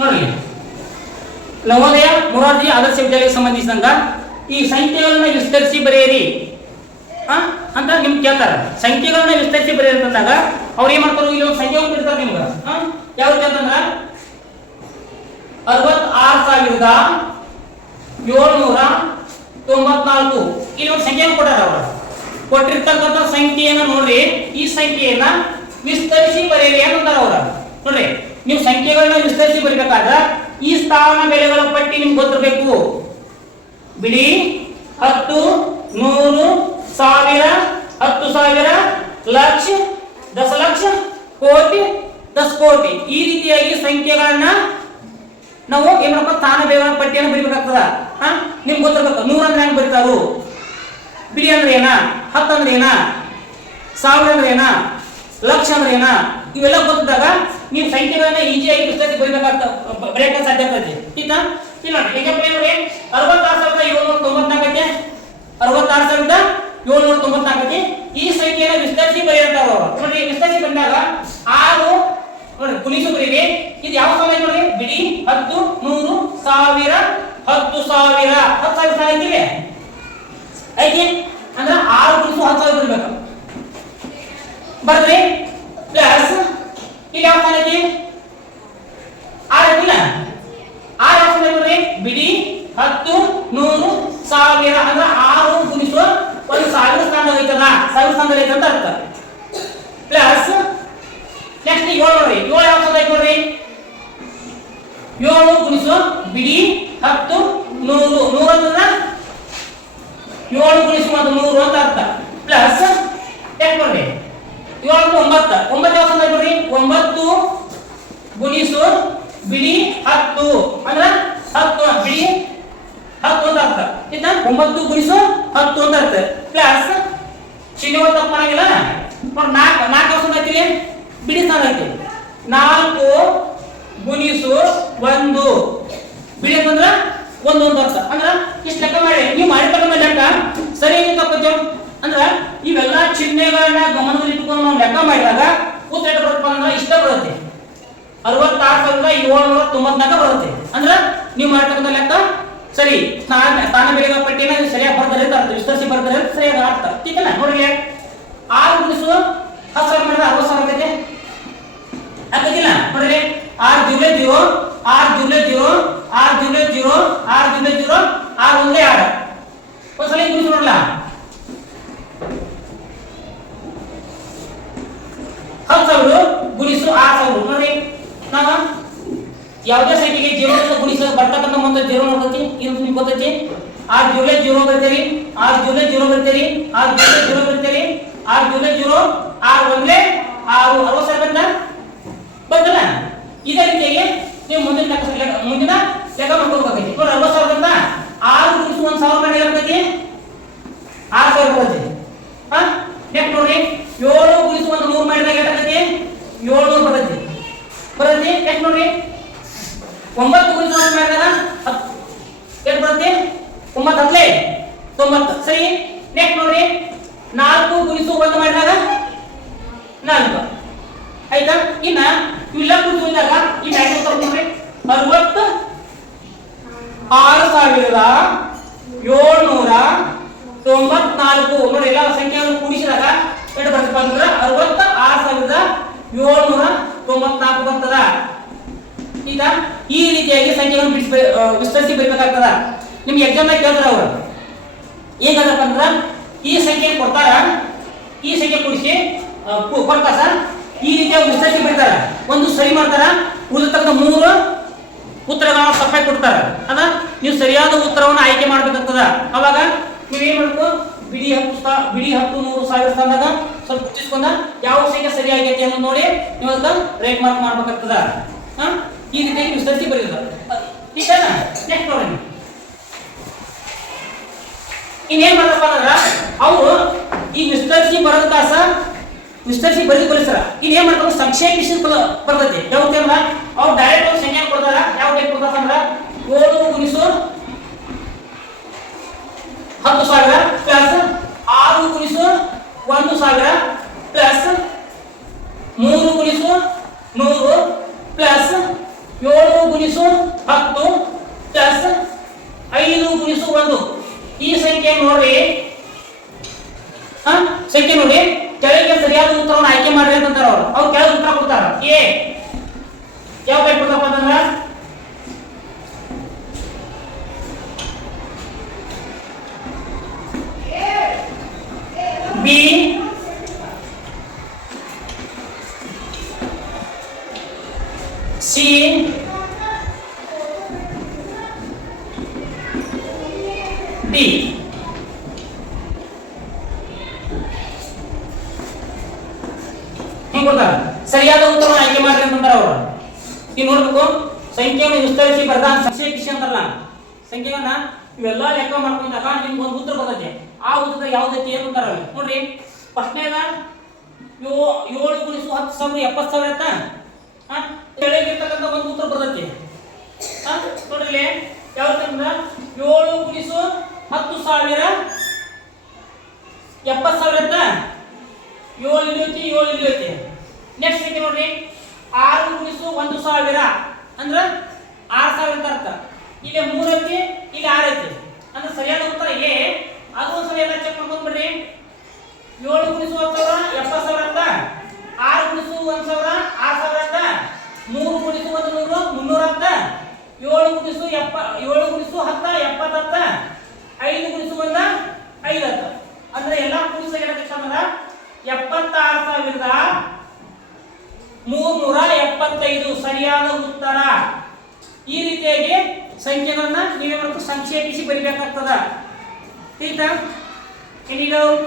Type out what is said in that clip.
ನೋಡಿ, ನವೋದಯ ಮೊರಾರ್ಜಿ ಆದರ್ಶ ವಿದ್ಯಾಲಯಕ್ಕೆ ಸಂಬಂಧಿಸಿದಂಗ ಈ ಸಂಖ್ಯೆಗಳನ್ನ ವಿಸ್ತರಿಸಿ ಬರೆಯಿರಿ ಅಂತ ನಿಮ್ಗೆ ಕೇಳ್ತಾರೆ. ಸಂಖ್ಯೆಗಳನ್ನ ವಿಸ್ತರಿಸಿ ಬರೆಯಿರಿ ಅಂತಂದಾಗ ಅವ್ರು ಏನ್ ಮಾಡ್ತಾರೆ, ಇಲ್ಲಿ ಒಂದು ಸಂಖ್ಯೆ ಬಿಡ್ತಾರೆ ನಿಮ್ಗೆ. ಯಾವ್ದು ಅಂತಂದ್ರ 66,794 ಇಲ್ಲಿ ಒಂದು ಸಂಖ್ಯೆಯನ್ನು ಕೊಟ್ಟಾರ. ಅವರು ಕೊಟ್ಟಿರ್ತಕ್ಕಂಥ ಸಂಖ್ಯೆಯನ್ನ ನೋಡ್ರಿ, ಈ ಸಂಖ್ಯೆಯನ್ನ ವಿಸ್ತರಿಸಿ ಬರೆಯಿರಿ ಅಂತಾರ ಅವ್ರ. ನೋಡ್ರಿ, ನೀವು ಸಂಖ್ಯೆಗಳನ್ನ ವಿಸ್ತರಿಸಿ ಬರೀಬೇಕಾದ್ರೆ ಈ ಸ್ಥಾನ ಬೆಲೆಗಳ ಪಟ್ಟಿ ನಿಮ್ಗೆ ಗೊತ್ತಿರಬೇಕು. ಬಿಡಿ, 10, 100, 1000, 10,000, ಲಕ್ಷ, ದಶಲಕ್ಷ, ಕೋಟಿ, 10 ಕೋಟಿ ಈ ರೀತಿಯಾಗಿ ಸಂಖ್ಯೆಗಳನ್ನ ನಾವು ಏನ್ ಮಾಡ್ಬೇಕು, ಸ್ಥಾನ ಬೆಲೆಗಳ ಪಟ್ಟಿಯನ್ನು ಬರೀಬೇಕಾಗ್ತದ. ನಿಮ್ಗೆ ಗೊತ್ತಿರ್ಬೇಕು 100 ಅಂದ್ರೆ ಹೆಂಗ್ ಬರೀತಾರು, ಬಿಡಿ ಅಂದ್ರೆ ಏನ, 10 ಅಂದ್ರೆ ಏನ, 1000 ಅಂದ್ರೆ ಏನ, ಲಕ್ಷ ಅಂದ್ರೆ ಏನ, ಇವೆಲ್ಲ ಗೊತ್ತಿದ್ದಾಗ ನೀವು ಸಂಖ್ಯೆಗಳನ್ನ ಈಜಿಯಾಗಿ ವಿಸ್ತರಿಸಿ ಬರೆಯಕ್ಕೆ ಸಾಧ್ಯ ಆಗ್ತದೆ. ಈತಾ ಇಲ್ಲ ನೋಡಿ, ಎಕ್ಸಾಂಪಲ್ ನೋಡಿ, 66,794 ಐತೆ, 66,794 ಐತಿ. ಈ ಸಂಖ್ಯೆಯನ್ನು ವಿಸ್ತರಿಸಿ ಬರೆಯಂತಾರ ಅವರು. ನೋಡಿ, ವಿಸ್ತರಿಸಿ ಬಂದಾಗ 6 ನೋಡಿ ಗುಣಿಸು ಬರೀರಿ. ಇದು ಯಾವ ಸಮಯ ನೋಡಿ, ಬಿಡಿ, 10, 100, 1000, 10,000, 10,000 ಸ್ಥಾನ ಐತಿ ಐತಿ ಅಂದ್ರೆ 6 × 10,000 ಬರಬೇಕು. ಬರ್ರಿ ಪ್ಲಸ್ ಇಲ್ಲಿ ಯಾವ ಸ್ಥಾನ ಐತಿ, 6 ಐತಿಲ್ಲ, 6 ಯಾವ ಸ್ಥಾನ ನೋಡ್ರಿ, ಬಿಡಿ, 10, 100, 1000 ಅಂದ್ರೆ 6 × 1,000 ಸ್ಥಾನದಾಗ ಐತಲ್ಲ, 1000 ಸ್ಥಾನದಲ್ಲಿ ಐತೆ ಅಂತ ಅರ್ಥ. ಪ್ಲಸ್ ನೆಕ್ಸ್ಟ್ 7 ನೋಡ್ರಿ, 7 ಯಾವ ಸ್ಥಾನ ಐತಿ ನೋಡ್ರಿ, 7 × ಬಿಡಿ, 10, 100, 100 ಅಂದ್ರೆ 7 × 100 ಅಂತ ಅರ್ಥ. ಪ್ಲಸ್ ನೆಕ್ಸ್ಟ್ ನೋಡ್ರಿ, 7 × 9, 9 ಯಾವ ಸ್ಥಾನ ಐತಿ ನೋಡ್ರಿ, 9 × ಬಿಡಿ, 10 ಅಂದ್ರೆ 10 ಬಿಡಿ 10 ಅಂತ ಅರ್ಥ. ಇದನ್ನ 9 × 10 ಅಂತ ಅರ್ಥ. ಪ್ಲಸ್ ಚಿಹ್ನೆ ತಪ್ಪು ಮಾಡಂಗಿಲ್ಲ ನೋಡಿ, 4 ಯಾವ ಸ್ಥಾನ ಐತಿ, ಬಿಡಿ ಸ್ಥಾನ ಐತಿ, 4 × 1 ಬಿಡಿ ಅಂತಂದ್ರ 1 ಅಂತ ಅರ್ಥ. ಅಂದ್ರ ಇಷ್ಟು ಲೆಕ್ಕ ಮಾಡಿ ನೀವು ಮಾಡಿರ್ತಕ್ಕಂಥ ಲೆಕ್ಕ ಸರಿ ತಪ್ಪು ಅಂದ್ರ ಇವೆಲ್ಲ ಚಿಹ್ನೆಗಳನ್ನ ಗಮನದಲ್ಲಿ ಇಟ್ಕೊಂಡು ನಾವು ಲೆಕ್ಕ ಮಾಡಿದಾಗ ಉತ್ತರ ಎಷ್ಟು ಬರುತ್ತೆ ಅಂದ್ರೆ ಇಷ್ಟ ಬರುತ್ತೆ, 66,794 ಬರುತ್ತೆ. ಅಂದ್ರ ನೀವು ಮಾಡಿರ್ತಕ್ಕಂಥ ಲೆಕ್ಕ ಸರಿ, ಸ್ಥಾನ ಬೆಲೆಗಳ ಪಟ್ಟಿನ ಸರಿಯಾಗಿ ಬರ್ತಾರೆ ಅಂತ ಅರ್ಥ, ವಿಸ್ತರಿಸಿ ಬರ್ತಾರೆ ಅಂತ ಸರಿಯಾಗಿ ಅರ್ಥ. ठीकಲ್ಲ ನೋಡಿ, 6 × 10,000 ಮಾಡಿದ್ರೆ 60,000 ಆಗೈತೆ ಆಗ್ತಿಲ್ಲ ನೋಡ್ರಿ. 6 × 0, 6 × 0, 6 × 0, 6 × 0, 6 1 6 ಒಂದ್ಸಲ ಗುಣಿಸಿ ನೋಡಲ್ಲ, 10,000 × 6,000 ನೋಡ್ರಿ. ನಾವು ಯಾವುದೇ ಸಂಖ್ಯೆಗೆ 0 ಇಂದ ಗುಣಿಸಿ ಬರ್ತಕ್ಕಂಥ ಮೊತ್ತ 0 ನೋಡ್ತೀವಿ, ಇದು ನಿಮ್ಗೆ ಗೊತ್ತೈತಿ. 6 × 0 ಬರ್ತೀರಿ, 6 × 0 ಬರ್ತೀರಿ, 6 × 0 ಬರ್ತೀರಿ, 6 × 0, 6 1 6 60,000 ಬಂತಲ್ಲ. ಇದೇ ರೀತಿಯಾಗಿ ನೀವು ಮುಂದಿನ ಲೆಕ್ಕ ಮಾಡ್ಕೋಬೇಕಾಗೈತಿ. ನೋಡಿ 60,000 ಬಂತ, 6 × 1,000 ಮಾಡಿ ಏನಾಗ್ತೈತಿ, 6,000 ಬರುತ್ತೆ. ನೆಕ್ಸ್ಟ್ ನೋಡ್ರಿ, 7 × 100 ಮಾಡಿದಾಗ ಏನಾಗ್ತೈತಿ, 700 ಬರುತ್ತೆ. ನೆಕ್ಸ್ಟ್ ನೋಡ್ರಿ, 9 × 1 ಮಾಡಿದಾಗ ಎಷ್ಟು ಬರುತ್ತೆ, 9 10 90 ಸರಿ. ನೆಕ್ಸ್ಟ್ ನೋಡ್ರಿ, 4 × 1 ಮಾಡಿದಾಗ 4 ಆಯ್ತಾ. ಇನ್ನ ಇವೆಲ್ಲ ಕೂಡಿಸಿದಾಗ ಈ ಮ್ಯಾಟ್ರಿಕ್ಸ್ ನೋಡ್ರಿ, 66,794 ನೋಡಿ. ಎಲ್ಲ ಸಂಖ್ಯೆಗಳನ್ನು ಕೂಡಿಸಿದಾಗ ಎಷ್ಟು ಬರ್ತಪ್ಪ ಅಂದ್ರೆ 66,794 ಬರ್ತದ. ಈಗ ಈ ರೀತಿಯಾಗಿ ಸಂಖ್ಯೆಗಳನ್ನು ವಿಸ್ತರಿಸಿ ಬರೀಬೇಕಾಗ್ತದ. ನಿಮ್ಗೆ ಎಕ್ಸಾಮ್ ನಾಗ ಕೇಳ್ತಾರ ಅವರು ಹೇಗದಪ್ಪ ಅಂದ್ರೆ, ಈ ಸಂಖ್ಯೆ ಕೊಡ್ತಾರ, ಈ ಸಂಖ್ಯೆ ಕೂಡಿಸಿ ಕೊಡ್ತಾರ ಸರ್, ಈ ರೀತಿಯಾಗಿ ವಿಸ್ತರಿಸಿ ಬರೀತಾರ. ಒಂದು ಸರಿ ಮಾಡ್ತಾರ, ಉಳಿದತಕ್ಕಂಥ 3 ಉತ್ತರಗಳನ್ನು ತಪ್ಪಾಗಿ ಕೊಡ್ತಾರ. ಅದ ನೀವು ಸರಿಯಾದ ಉತ್ತರವನ್ನು ಆಯ್ಕೆ ಮಾಡ್ಬೇಕಾಗ್ತದ. ಅವಾಗ ನೀವೇನ್ ಮಾಡ್ಬೇಕು, ಬಿಡಿ 10, 100, 1000 ಸ್ಥಾನದಾಗ ಸ್ವಲ್ಪ ಗುರ್ತಿಸ್ಕೊಂಡ ಯಾವ ಸಂಖ್ಯೆ ಸರಿ ಆಗೈತಿ ಅನ್ನೋದು ನೋಡಿ ನೀವು ಅದಕ್ಕೆ ರೈಟ್ ಮಾರ್ಕ್ ಮಾಡ್ಬೇಕಾಗ್ತದ. ಈ ರೀತಿಯಾಗಿ ವಿಸ್ತರಿಸಿ ಬರೆಯೋದು. ಈಗ ನೆಕ್ಸ್ಟ್ ನೋಡಿ, ಇನ್ನೇನ್ ಮಾಡಪ್ಪ ಅಂದ್ರ ಅವರು ಈ ವಿಸ್ತರಿಸಿ ಬರೋದ ಕಾಸ ವಿಸ್ತರಿಸಿ ಬರೆದು ಕಲಿಸ್ತಾರ. ಇನ್ನೇನ್ ಮಾಡ್ತಾರೆ, ಸಂಕ್ಷೇಪಿಸಿ ಬರ್ತೈತಿ. ಯಾವತ್ತೆ ಅಂದ್ರ ಅವ್ರು ಡೈರೆಕ್ಟ್ ಒಂದು ಸಂಖ್ಯೆ ಕೊಡ್ತಾರ. ಯಾವ ಟೈಪ್ ಕೊಡ್ತಾರ ಅಂದ್ರ 7 × 10,000 ಪ್ಲಸ್ 6 × 1,000 ಪ್ಲಸ್ 3 × 100 ಪ್ಲಸ್ 7 × ಗುಣಿಸು 10 ಪ್ಲಸ್ 5 ಗುಣಿಸು 1 ಈ ಸಂಖ್ಯೆ ನೋಡ್ರಿ. ಸಂಖ್ಯೆ ನೋಡಿ ಕೆಳಗೆ ಸರಿಯಾದ ಉತ್ತರವನ್ನು ಆಯ್ಕೆ ಮಾಡ್ರಿ ಅಂತಾರ ಅವ್ರು ಕೆಳಗೆ ಉತ್ತರ ಕೊಡ್ತಾರ. ಎ ಯಾವ ಟೈಪ್ ಕೊಡ್ತಪ್ಪ ಅಂತಂದ್ರ ಬಿ ಸಿ ಡಿ. ಹಿಂಗ್ ಕೊಡ್ತಾರ. ಸರಿಯಾದ ಉತ್ತರವನ್ನು ಆಯ್ಕೆ ಮಾಡ್ರಿ ಅಂತಂದ್ರ ಅವರು. ನೀವು ನೋಡ್ಬೇಕು ಸಂಖ್ಯೆಯನ್ನು ವಿಸ್ತರಿಸಿ ಬರ್ದಾನ ಸಂಕ್ಷೇಪಿಸಿ ಅಂತಾರಲ್ಲ ಸಂಖ್ಯೆಗಳನ್ನ ಇವೆಲ್ಲ ಲೆಕ್ಕ ಮಾಡ್ಕೊಂಡಾಗ ನಿಮ್ಗೆ ಒಂದು ಉತ್ತರ ಬರ್ತೈತೆ. ಆ ಉತ್ತರ ಯಾವ್ದೈತಿ ಏನು ಅಂತಾರ ನೋಡ್ರಿ. ಫಸ್ಟ್ನೇದ 7 ಗುಣಿಸು 10,000 70,000 ಅಂತ ಕೆಳಗಿರ್ತಕ್ಕಂಥ ಒಂದು ಉತ್ತರ ಬರ್ತೈತಿ. ನೋಡ್ರಿ ಯಾವ್ದಂದ್ರ 7 ಗುಣಿಸು 10,000 70,000 ಅಂತ 7 ಇಲ್ಲಿ 7 ಇಲ್ಲಿ ಐತಿ. ನೆಕ್ಸ್ಟ್ ಐತಿ ನೋಡ್ರಿ 6 ಗುಣಿಸು 1,000 ಅಂದ್ರ 6,000 ಅಂತ ಅರ್ಥ. ಇಲ್ಲಿ 3 ಐತಿ ಇಲ್ಲಿ 6 ಐತಿ ಅಂದ್ರೆ ಸರಿಯಾದ ಉತ್ತರ ಎ. ಅದು ಒಂದ್ಸಲ ಎಲ್ಲ ಚೆಕ್ ಮಾಡ್ಕೊಂಡ್ ಬಿಡ್ರಿ. 7 ಗುಣಿಸು 10,000 70,000 ಅಂತ 6 ಗುಣಿಸು 1,000 6,000 ಅಂತ 3 ಗುಣಿಸು 100 300 ಅಂತ 7 ಗುಣಿಸು 10 70 ಅಂತ 5 ಗುಣಿಸು 1 5 ಅಂತ ಅಂದ್ರೆ ಎಲ್ಲಾ ಕೂಡಿಸಿ ಹೇಳಬೇಕಂದ್ರ 76,375 ಸರಿಯಾದ ಉತ್ತರ. ಈ ರೀತಿಯಾಗಿ ಸಂಖ್ಯೆಗಳನ್ನ ನೀವೇ ಸಂಕ್ಷೇಪಿಸಿ ಬರಿಬೇಕಾಗ್ತದ. ठीक है, any doubt?